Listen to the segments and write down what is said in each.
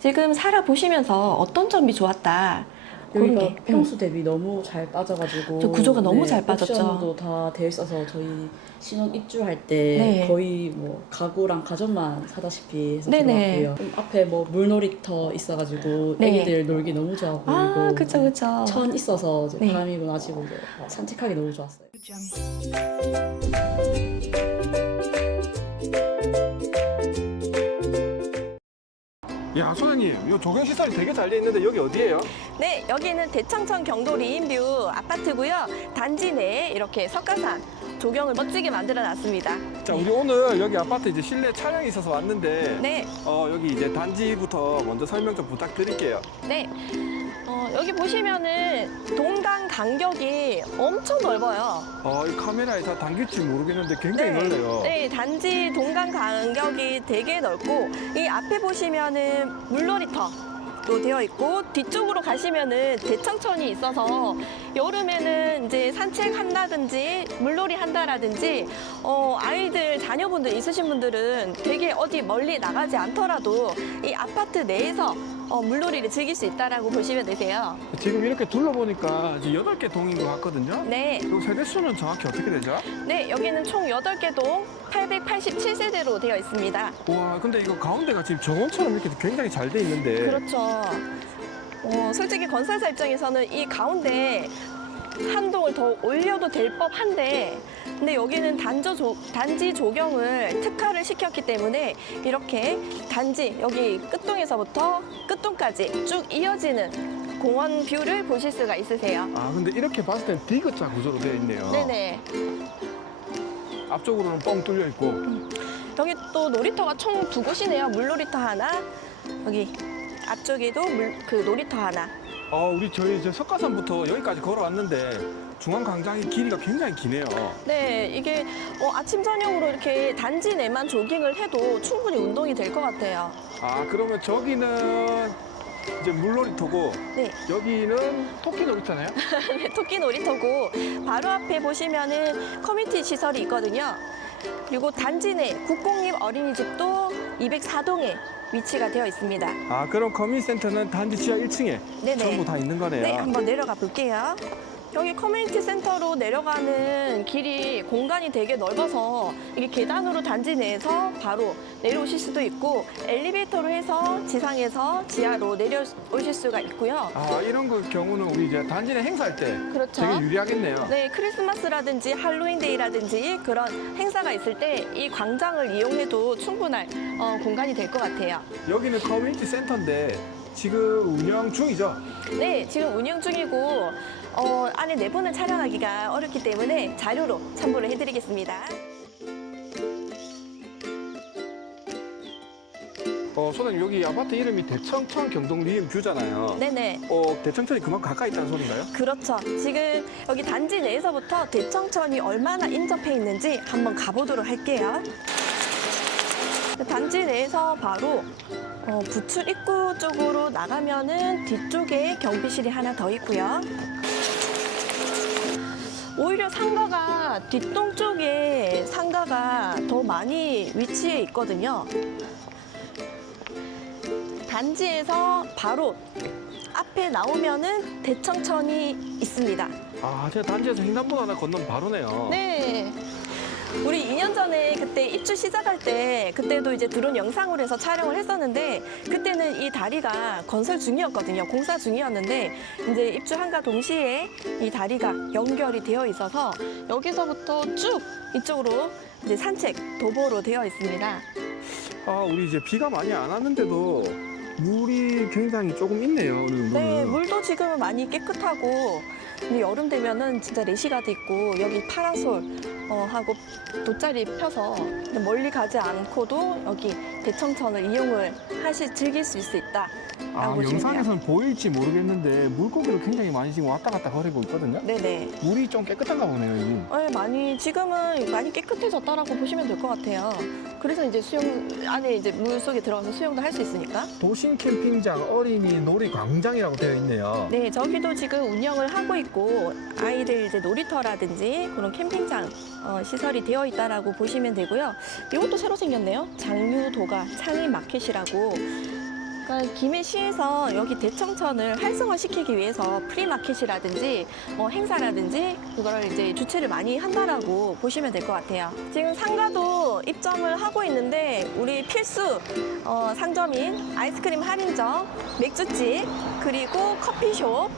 지금 살아보시면서 어떤 점이 좋았다. 그런 여기가 게. 음. 평수 대비 너무 잘 빠져가지고 네, 저 구조가 너무 잘 빠졌죠. 옵션도 다 되어 있어서 저희 신혼 입주할 때 네. 거의 뭐 가구랑 가전만 사다시피 해서 네네. 들어갔고요. 음, 앞에 뭐 물놀이터 있어가지고 네. 애기들 놀기 너무 좋아 보이고 아, 그쵸, 그쵸. 천 있어서 이제 네. 바람이 나지고 이제 산책하기 너무 좋았어요. 야 소장님 이 조경 시설이 되게 잘 돼 있는데 여기 어디예요? 네, 여기는 대청천 경도 리인뷰 아파트고요. 단지 내에 이렇게 석가산 조경을 멋지게 만들어 놨습니다. 자 우리 오늘 여기 아파트 이제 실내 촬영이 있어서 왔는데 네, 어 여기 이제 단지부터 먼저 설명 좀 부탁드릴게요. 네. 어, 여기 보시면은 동강 간격이 엄청 넓어요. 어이 카메라에 다 담길지 모르겠는데 굉장히 네. 넓네요. 네, 단지 동강 간격이 되게 넓고 이 앞에 보시면은 물놀이터도 되어 있고 뒤쪽으로 가시면은 대청천이 있어서 여름에는 이제 산책한다든지 물놀이 한다라든지 어, 아이들 자녀분들 있으신 분들은 되게 어디 멀리 나가지 않더라도 이 아파트 내에서 어, 물놀이를 즐길 수 있다라고 보시면 되세요. 지금 이렇게 둘러보니까 지금 8개 동인 것 같거든요. 네. 그리고 세대수는 정확히 어떻게 되죠? 네, 여기는 총 8개 동 887세대로 되어 있습니다. 와 근데 이거 가운데가 지금 정원처럼 이렇게 굉장히 잘 돼 있는데 그렇죠. 어, 솔직히 건설사 입장에서는 이 가운데 한 동을 더 올려도 될 법한데 근데 여기는 단저 조, 단지 조경을 특화를 시켰기 때문에 이렇게 단지 여기 끝동에서부터 끝동까지 쭉 이어지는 공원 뷰를 보실 수가 있으세요. 아 근데 이렇게 봤을 땐 디귿자 구조로 되어 있네요. 네네. 앞쪽으로는 뻥 뚫려 있고 여기 또 놀이터가 총 두 곳이네요. 물놀이터 하나, 여기 앞쪽에도 물, 그 놀이터 하나. 어, 우리 저희 저 석가산부터 여기까지 걸어왔는데 중앙광장이 길이가 굉장히 기네요. 네, 이게 어, 아침 저녁으로 이렇게 단지 내만 조깅을 해도 충분히 운동이 될 것 같아요. 아 그러면 저기는 이제 물놀이터고 네, 여기는 토끼 놀이터네요. 네, 토끼 놀이터고 바로 앞에 보시면은 커뮤니티 시설이 있거든요. 그리고 단지 내 국공립 어린이집도 204동에 위치가 되어 있습니다. 아 그럼 커뮤니센터는 단지 지하 1층에 네네. 전부 다 있는 거네요. 네, 한번 내려가 볼게요. 여기 커뮤니티 센터로 내려가는 길이 공간이 되게 넓어서 이게 계단으로 단지 내에서 바로 내려오실 수도 있고 엘리베이터로 해서 지상에서 지하로 내려오실 수가 있고요. 아 이런 그 경우는 우리 이제 단지 내 행사할 때 그렇죠. 되게 유리하겠네요. 네, 크리스마스라든지 할로윈데이라든지 그런 행사가 있을 때 이 광장을 이용해도 충분할 어, 공간이 될 것 같아요. 여기는 커뮤니티 센터인데 지금 운영 중이죠. 네, 지금 운영 중이고 어, 안에 내부는 촬영하기가 어렵기 때문에 자료로 첨부를 해드리겠습니다. 어 소장님 여기 아파트 이름이 대청천 경동 리움 뷰잖아요. 네네. 어 대청천이 그만큼 가까이 있다는 소린가요? 그렇죠. 지금 여기 단지 내에서부터 대청천이 얼마나 인접해 있는지 한번 가보도록 할게요. 단지 내에서 바로 어, 부출 입구 쪽으로 나가면은 뒤쪽에 경비실이 하나 더 있고요. 오히려 상가가 뒷동 쪽에 상가가 더 많이 위치해 있거든요. 단지에서 바로 앞에 나오면은 대청천이 있습니다. 아 제가 단지에서 횡단보도 하나 건너면 바로네요. 네. 우리 2년 전에 그때 입주 시작할 때 그때도 이제 드론 영상으로 해서 촬영을 했었는데 그때는 이 다리가 건설 중이었거든요. 공사 중이었는데 이제 입주한과 동시에 이 다리가 연결이 되어 있어서 여기서부터 쭉 이쪽으로 이제 산책 도보로 되어 있습니다. 아 우리 이제 비가 많이 안 왔는데도 물이 굉장히 조금 있네요. 오늘 물은. 네, 물도 지금은 많이 깨끗하고 근데 여름 되면은 진짜 레시가드 있고 여기 파라솔 어, 하고 돗자리 펴서 멀리 가지 않고도 여기 대청천을 이용을 하시 즐길 수 있다. 아. 영상에서는 보일지 모르겠는데 물고기를 굉장히 많이 지금 왔다 갔다 거리고 있거든요. 네네. 물이 좀 깨끗한가 보네요 여기. 네, 많이 지금은 많이 깨끗해졌다라고 보시면 될 것 같아요. 그래서 이제 수영 안에 이제 물 속에 들어가서 수영도 할 수 있으니까. 도심 캠핑장 어린이 놀이 광장이라고 되어 있네요. 네, 저기도 지금 운영을 하고 있고 아이들 이제 놀이터라든지 그런 캠핑장 어, 시설이 되어 있다라고 보시면 되고요. 이것도 새로 생겼네요. 장류도가 창의 마켓이라고 그러니까 김해시에서 여기 대청천을 활성화시키기 위해서 프리마켓이라든지 뭐 행사라든지 그거를 이제 주최를 많이 한다라고 보시면 될 것 같아요. 지금 상가도 입점을 하고 있는데 우리 필수 어, 상점인 아이스크림 할인점, 맥주집, 그리고 커피숍,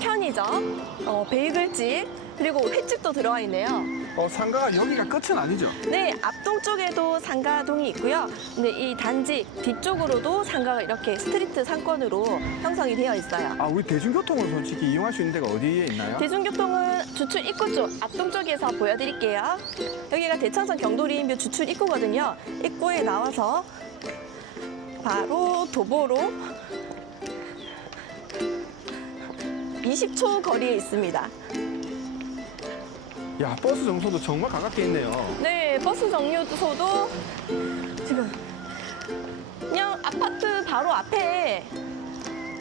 편의점, 어, 베이글집, 그리고 횟집도 들어와 있네요. 어, 상가가 여기가 끝은 아니죠? 네, 앞동 쪽에도 상가동이 있고요. 근데 이 단지 뒤쪽으로도 상가가 이렇게 스트리트 상권으로 형성이 되어 있어요. 아, 우리 대중교통을 솔직히 이용할 수 있는 데가 어디에 있나요? 대중교통은 주출 입구 쪽, 앞동 쪽에서 보여드릴게요. 여기가 대청선 경도리인뷰 주출 입구거든요. 입구에 나와서 바로 도보로 20초 거리에 있습니다. 야, 버스 정소도 정말 가깝게 있네요. 네, 버스 정류소도 지금 그냥 아파트 바로 앞에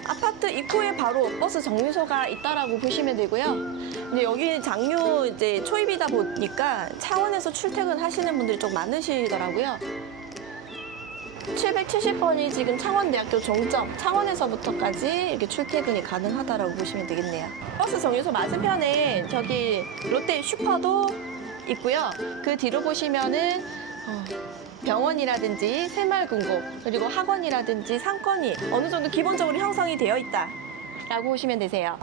아파트 입구에 바로 버스 정류소가 있다라고 보시면 되고요. 근데 여기 장류 이제 초입이다 보니까 창원에서 출퇴근하시는 분들이 좀 많으시더라고요. 770번이 지금 창원대학교 종점, 창원에서부터까지 이렇게 출퇴근이 가능하다라고 보시면 되겠네요. 버스 정류소 맞은편에 저기 롯데 슈퍼도 있고요. 그 뒤로 보시면은 어, 병원이라든지 새마을금고 그리고 학원이라든지 상권이 어느 정도 기본적으로 형성이 되어 있다라고 보시면 되세요.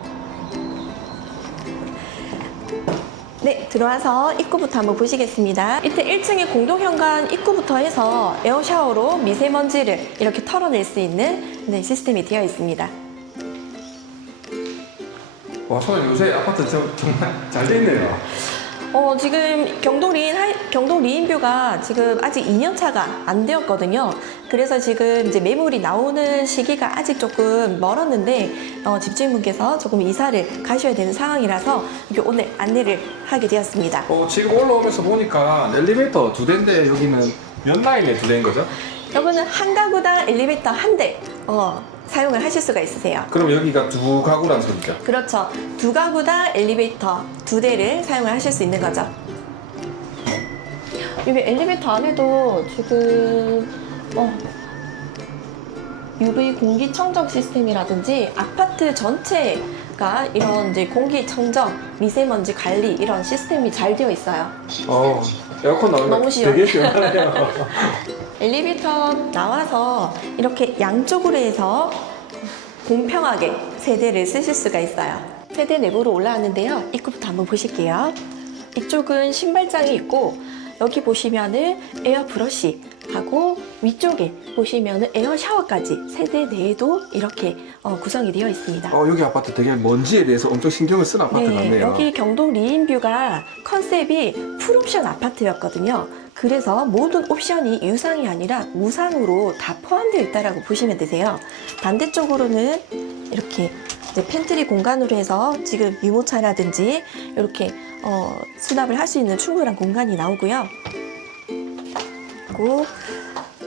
네, 들어와서 입구부터 한번 보시겠습니다. 이때 1층의 공동현관 입구부터 해서 에어샤워로 미세먼지를 이렇게 털어낼 수 있는 네, 시스템이 되어 있습니다. 와, 저는 요새 아파트 저, 정말 잘 돼 있네요. 어, 지금 경동 리인, 하이- 경동 리인뷰가 지금 아직 2년 차가 안 되었거든요. 그래서 지금 이제 매물이 나오는 시기가 아직 조금 멀었는데, 어, 집주인분께서 조금 이사를 가셔야 되는 상황이라서 이렇게 오늘 안내를 하게 되었습니다. 어, 지금 올라오면서 보니까 엘리베이터 두 대인데 여기는 몇 라인에 두 대인 거죠? 여기는 한 가구당 엘리베이터 한 대, 어, 사용을 하실 수가 있으세요. 그럼 여기가 두 가구란 소리죠? 그렇죠. 두 가구당 엘리베이터 두 대를 사용을 하실 수 있는 거죠. 여기 엘리베이터 안에도 지금 어, UV 공기 청정 시스템이라든지 아파트 전체가 이런 이제 공기 청정, 미세먼지 관리 이런 시스템이 잘 되어 있어요. 어, 에어컨 나오면 너무 시원해. 되게 시원하네요. 엘리베이터 나와서 이렇게 양쪽으로 해서 공평하게 세대를 쓰실 수가 있어요. 세대 내부로 올라왔는데요. 입구부터 한번 보실게요. 이쪽은 신발장이 있고 여기 보시면은 에어 브러쉬 하고 위쪽에 보시면은 에어 샤워까지 세대 내에도 이렇게 어, 구성이 되어 있습니다. 어, 여기 아파트 되게 먼지에 대해서 엄청 신경을 쓴 아파트 같네요. 여기 경동 리인뷰가 컨셉이 풀옵션 아파트였거든요. 그래서 모든 옵션이 유상이 아니라 무상으로 다 포함되어 있다라고 보시면 되세요. 반대쪽으로는 이렇게 팬트리 공간으로 해서 지금 유모차라든지 이렇게 어, 수납을 할 수 있는 충분한 공간이 나오고요. 그리고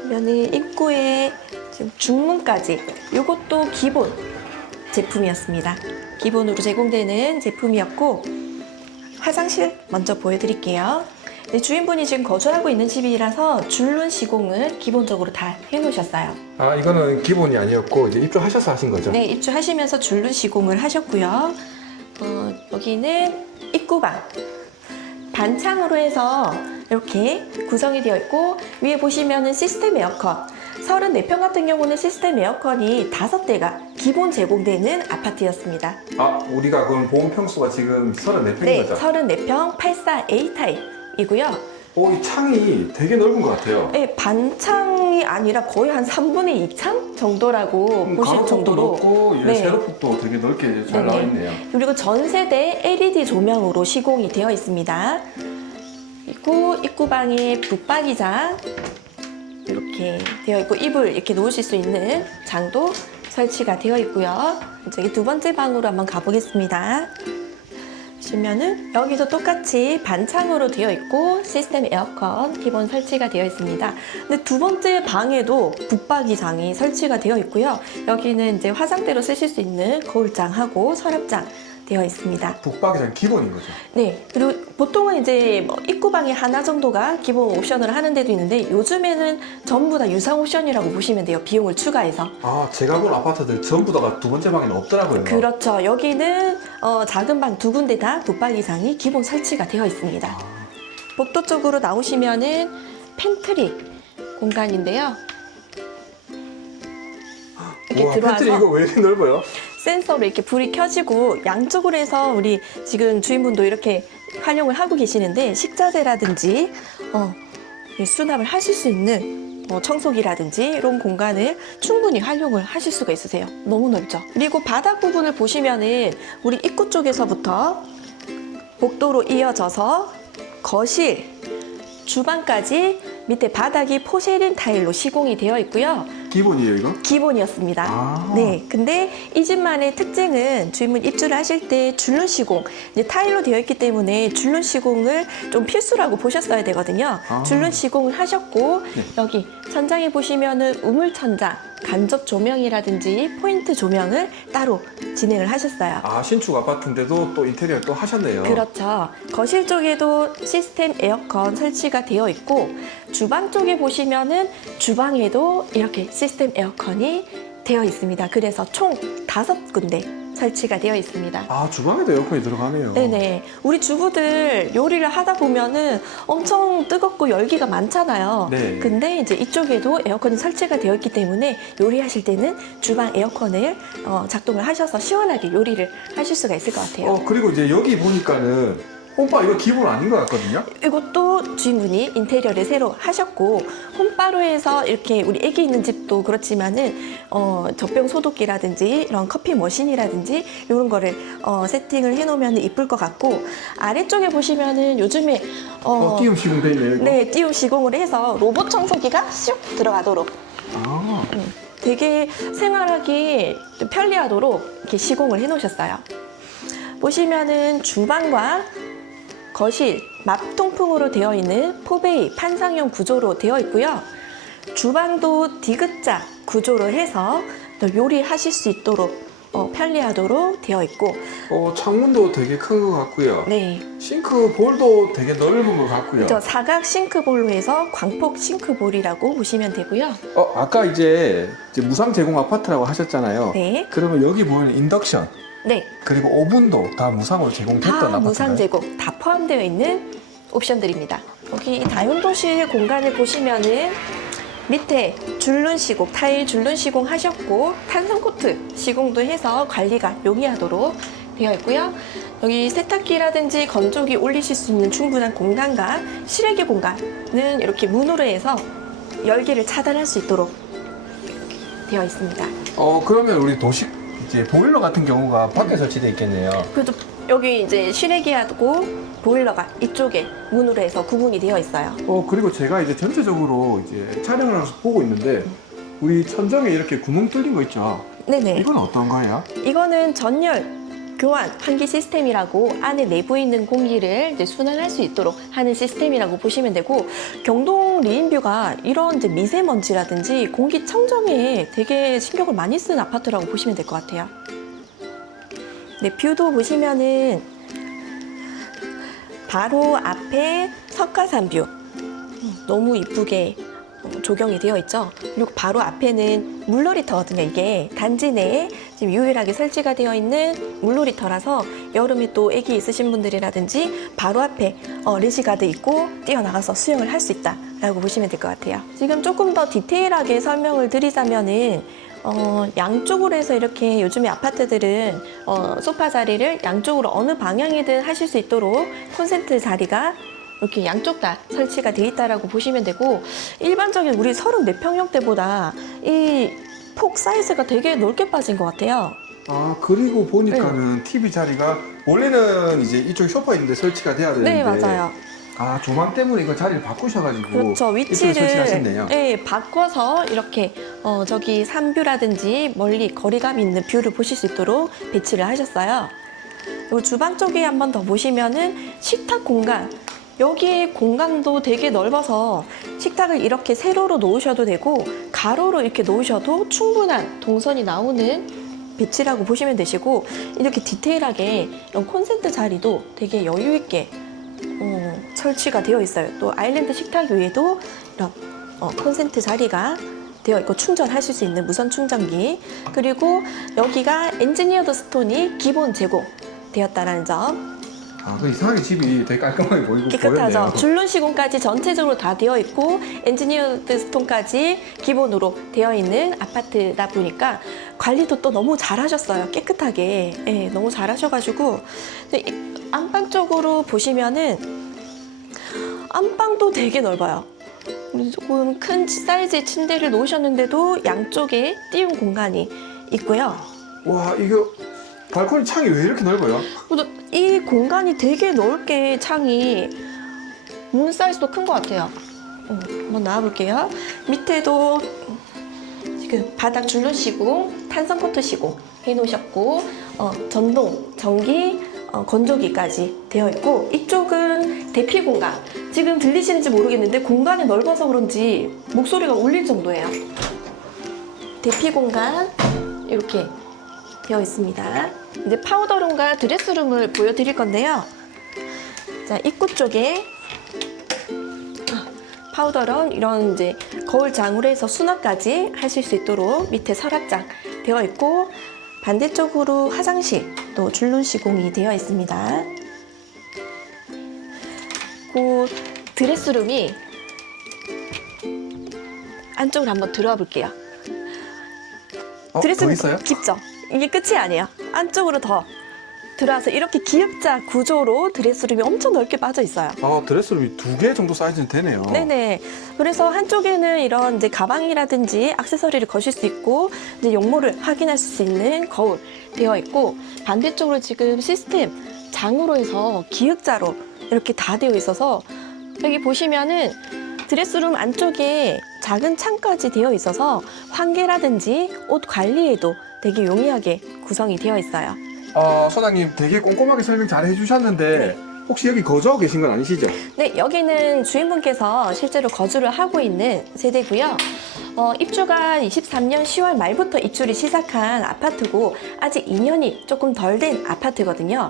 면은 입구에 지금 중문까지 이것도 기본 제품이었습니다. 기본으로 제공되는 제품이었고 화장실 먼저 보여드릴게요. 네, 주인분이 지금 거주하고 있는 집이라서 줄눈 시공을 기본적으로 다 해놓으셨어요. 아, 이거는 기본이 아니었고 이제 입주하셔서 하신 거죠? 네, 입주하시면서 줄눈 시공을 하셨고요. 어, 여기는 입구방. 반창으로 해서 이렇게 구성이 되어 있고 위에 보시면은 시스템 에어컨. 34평 같은 경우는 시스템 에어컨이 5대가 기본 제공되는 아파트였습니다. 아, 우리가 그럼 보험 평수가 지금 34평인 네, 거죠? 34평 84A 타입 이고요. 오, 이 창이 되게 넓은 것 같아요. 네, 반창이 아니라 거의 한 3분의 2창 정도라고 음, 보실 정도로 넓고 예, 네. 세로폭도 되게 넓게 잘 네네. 나와 있네요. 그리고 전 세대 LED 조명으로 시공이 되어 있습니다. 그리고 입구방에 붙박이장 이렇게 되어 있고 이불 이렇게 놓으실 수 있는 장도 설치가 되어 있고요. 저기 두 번째 방으로 한번 가보겠습니다. 보시면은 여기도 똑같이 반창으로 되어 있고 시스템 에어컨 기본 설치가 되어 있습니다. 근데 두 번째 방에도 붙박이장이 설치가 되어 있고요. 여기는 이제 화장대로 쓰실 수 있는 거울장하고 서랍장 되어 있습니다. 북박이장 기본인 거죠. 네. 그리고 보통은 이제 뭐 입구방이 하나 정도가 기본 옵션을 하는 데도 있는데 요즘에는 전부 다 유상 옵션이라고 보시면 돼요. 비용을 추가해서. 아 제가 본 아파트들 전부 다가 두 번째 방에는 없더라고요. 그렇죠. 여기는 어, 작은 방 두 군데 다 붙박 이상이 기본 설치가 되어 있습니다. 아, 복도 쪽으로 나오시면은 팬트리 공간인데요. 이렇게 우와, 들어와서 팬트리 이거 왜 이렇게 넓어요? 센서로 이렇게 불이 켜지고 양쪽으로 해서 우리 지금 주인분도 이렇게 활용을 하고 계시는데 식자재라든지 어, 이 수납을 하실 수 있는 뭐 청소기라든지 이런 공간을 충분히 활용을 하실 수가 있으세요. 너무 넓죠. 그리고 바닥 부분을 보시면은 우리 입구 쪽에서부터 복도로 이어져서 거실, 주방까지 밑에 바닥이 포세린 타일로 시공이 되어 있고요. 기본이에요 이거? 기본이었습니다. 아. 네, 근데 이 집만의 특징은 주인분 입주를 하실 때 줄눈 시공, 이제 타일로 되어 있기 때문에 줄눈 시공을 좀 필수라고 보셨어야 되거든요. 아. 줄눈 시공을 하셨고 네. 여기 천장에 보시면은 우물 천장, 간접 조명이라든지 포인트 조명을 따로 진행을 하셨어요. 아 신축 아파트인데도 또 인테리어 또 하셨네요. 그렇죠. 거실 쪽에도 시스템 에어컨 설치가 되어 있고 주방 쪽에 보시면은 주방에도 이렇게 시스템 에어컨이 되어 있습니다. 그래서 총 다섯 군데 설치가 되어 있습니다. 아 주방에도 에어컨이 들어가네요. 네네. 우리 주부들 요리를 하다 보면은 엄청 뜨겁고 열기가 많잖아요. 네. 근데 이제 이쪽에도 에어컨이 설치가 되어 있기 때문에 요리하실 때는 주방 에어컨을 어, 작동을 하셔서 시원하게 요리를 하실 수가 있을 것 같아요. 어 그리고 이제 여기 보니까는 홈바 이거 기본 아닌 것 같거든요. 이것도 주인분이 인테리어를 새로 하셨고 홈바로 해서 이렇게 우리 애기 있는 집도 그렇지만은 어, 젖병 소독기라든지 이런 커피 머신이라든지 이런 거를 어, 세팅을 해놓으면 이쁠 것 같고 아래쪽에 보시면은 요즘에 어, 어, 띄움 시공돼 있네요. 이거. 네 띄움 시공을 해서 로봇 청소기가 슉 들어가도록 아 되게 생활하기 좀 편리하도록 이렇게 시공을 해놓으셨어요. 보시면은 주방과 거실, 맛통풍으로 되어 있는 포베이 판상형 구조로 되어 있고요. 주방도 디귿자 구조로 해서 또 요리하실 수 있도록 어, 편리하도록 되어 있고, 어, 창문도 되게 큰 것 같고요. 네, 싱크 볼도 되게 넓은 것 같고요. 저 사각 싱크볼로 해서 광폭 싱크볼이라고 보시면 되고요. 어 아까 이제, 이제 무상 제공 아파트라고 하셨잖아요. 네, 그러면 여기 보이는 인덕션 네, 그리고 오븐도 다 무상으로 제공됐던 다 아파트인가요? 무상 제공 다 포함되어 있는 옵션들입니다. 여기 이 다용도실 공간을 보시면은 밑에 줄눈 시공, 타일 줄눈 시공 하셨고 탄성 코트 시공도 해서 관리가 용이하도록 되어 있고요. 여기 세탁기라든지 건조기 올리실 수 있는 충분한 공간과 실외기 공간은 이렇게 문으로 해서 열기를 차단할 수 있도록 되어 있습니다. 어 그러면 우리 도시 이제 보일러 같은 경우가 밖에 설치돼 있겠네요. 그래도 여기 이제 실외기하고 보일러가 이쪽에 문으로 해서 구분이 되어 있어요. 어 그리고 제가 이제 전체적으로 이제 촬영을 하면서 보고 있는데 우리 천정에 이렇게 구멍 뚫린 거 있죠. 네네. 이건 어떤 거예요? 이거는 전열 교환 환기 시스템이라고 안에 내부에 있는 공기를 이제 순환할 수 있도록 하는 시스템이라고 보시면 되고 경동 리인뷰가 이런 이제 미세먼지라든지 공기 청정에 되게 신경을 많이 쓰는 아파트라고 보시면 될 것 같아요. 네, 뷰도 보시면은 바로 앞에 석가산 뷰 음, 너무 이쁘게 어, 조경이 되어 있죠. 그리고 바로 앞에는 물놀이터거든요. 이게 단지 내에 지금 유일하게 설치가 되어 있는 물놀이터라서 여름에 또 아기 있으신 분들이라든지 바로 앞에 어, 레지가드 있고 뛰어나가서 수영을 할 수 있다라고 보시면 될 것 같아요. 지금 조금 더 디테일하게 설명을 드리자면은 어, 양쪽으로 해서 이렇게 요즘에 아파트들은 어, 소파 자리를 양쪽으로 어느 방향이든 하실 수 있도록 콘센트 자리가 이렇게 양쪽 다 설치가 돼 있다라고 보시면 되고 일반적인 우리 34평형대보다 이 폭 사이즈가 되게 넓게 빠진 것 같아요. 아 그리고 보니까는 TV 자리가 원래는 이제 이쪽 소파 있는데 설치가 돼야 되는데 네, 맞아요. 아 조망 때문에 이거 자리를 바꾸셔가지고 그렇죠. 이쪽에 위치를 설치하셨네요. 네, 바꿔서 이렇게 어, 저기 산뷰라든지 멀리 거리감 있는 뷰를 보실 수 있도록 배치를 하셨어요. 그리고 주방 쪽에 한번 더 보시면은 식탁 공간. 여기 공간도 되게 넓어서 식탁을 이렇게 세로로 놓으셔도 되고 가로로 이렇게 놓으셔도 충분한 동선이 나오는 배치라고 보시면 되시고 이렇게 디테일하게 이런 콘센트 자리도 되게 여유 있게 어, 설치가 되어 있어요. 또 아일랜드 식탁 위에도 이런 어, 콘센트 자리가 되어 있고 충전하실 수 있는 무선 충전기 그리고 여기가 엔지니어드 스톤이 기본 제공 되었다는 점 아, 그 이상하게 집이 되게 깔끔하게 보이고 깨끗하죠. 보였네요. 줄눈 시공까지 전체적으로 다 되어 있고 엔지니어드 스톤까지 기본으로 되어 있는 아파트다 보니까 관리도 또 너무 잘하셨어요. 깨끗하게 예, 너무 잘하셔가지고 근데 이 안방 쪽으로 보시면은 안방도 되게 넓어요. 조금 큰 사이즈의 침대를 놓으셨는데도 양쪽에 띄운 공간이 있고요. 와, 이거 발코니 창이 왜 이렇게 넓어요? 이 공간이 되게 넓게 창이 문 사이즈도 큰 것 같아요. 어, 한번 나와볼게요. 밑에도 지금 바닥 줄눈 시공, 탄성 코트 시공 해놓으셨고 어, 전동, 전기, 어, 건조기까지 되어 있고 이쪽은 대피 공간. 지금 들리시는지 모르겠는데 공간이 넓어서 그런지 목소리가 울릴 정도예요. 대피 공간 이렇게 되어 있습니다. 이제 파우더룸과 드레스룸을 보여드릴 건데요. 자, 입구 쪽에 아, 파우더룸 이런 이제 거울 장으로 해서 수납까지 하실 수 있도록 밑에 서랍장 되어 있고 반대쪽으로 화장실 또 줄눈 시공이 되어 있습니다. 그 드레스룸이 안쪽으로 한번 들어와 볼게요. 어, 드레스룸? 깊죠? 이게 끝이 아니에요. 안쪽으로 더 들어와서 이렇게 기역자 구조로 드레스룸이 엄청 넓게 빠져 있어요. 아, 드레스룸이 두 개 정도 사이즈는 되네요. 네네. 그래서 한쪽에는 이런 이제 가방이라든지 액세서리를 거실 수 있고 이제 용모를 확인할 수 있는 거울 되어 있고 반대쪽으로 지금 시스템 장으로 해서 기역자로 이렇게 다 되어 있어서 여기 보시면은 드레스룸 안쪽에 작은 창까지 되어 있어서 환기라든지 옷 관리에도 되게 용이하게 구성이 되어 있어요. 아, 소장님 되게 꼼꼼하게 설명 잘 해주셨는데 혹시 여기 거주하고 계신 건 아니시죠? 네, 여기는 주인분께서 실제로 거주를 하고 있는 세대고요. 어, 입주가 23년 10월 말부터 입주를 시작한 아파트고 아직 2년이 조금 덜 된 아파트거든요.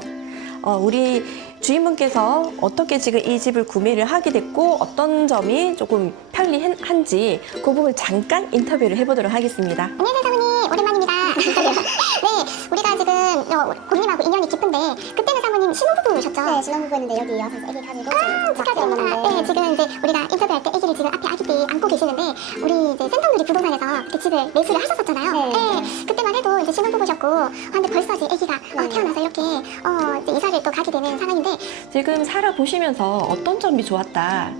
어, 우리 주인분께서 어떻게 지금 이 집을 구매를 하게 됐고 어떤 점이 조금 편리한지 그 부분 잠깐 인터뷰를 해보도록 하겠습니다. 안녕하세요 사모님 오랜만입니다 네 우리가 지금 어, 고객님하고 인연이 깊은데 그때는 사모님 신혼부부셨죠? 네 신혼부부였는데 여기 와서 애기 가지고 아 축하드립니다 네 지금 이제 우리가 인터뷰할 때 애기를 지금 앞에 아기 띠 안고 계시는데 우리 이제 센텀들이 부동산에서 그 집을 매수를 하셨었잖아요 네. 그때만 해도 이제 신혼부부셨고 아, 근데 벌써 이제 애기가 어, 태어나서 이렇게 어, 이제 이사를 또 가게 되는 상황인데 지금 살아보시면서 어떤 점이 좋았다.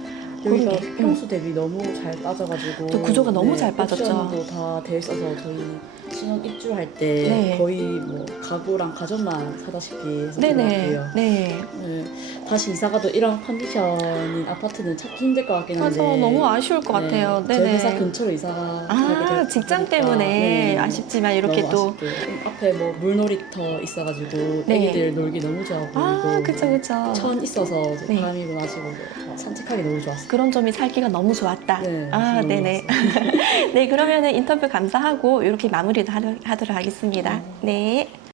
여기가 게. 평수 대비 너무 잘 빠져가지고 또 구조가 너무 잘 빠졌죠. 옵션도 다돼 있어서 저희 신혼 입주할 때 네. 거의 뭐 가구랑 가전만 사다시피 해서 네네. 들어갔고요. 네. 네, 다시 이사가도 이런 컨디션인 아파트는 찾기 힘들 것 같긴 한데 맞아. 너무 아쉬울 것 네, 같아요. 저희 네네. 회사 근처로 이사가 아, 직장 때문에 아쉽지만 이렇게 또. 앞에 뭐 물놀이터 있어가지고 네. 애기들 놀기 너무 좋아 보이고 아, 그쵸, 그쵸. 천 있어서 이제 네. 바람이 일어나시고 뭐 산책하기 너무 좋았어요. 그런 점이 살기가 너무 좋았다. 네, 아, 너무 네네. 네, 그러면은 인터뷰 감사하고 이렇게 마무리도 하도록 하겠습니다. 네.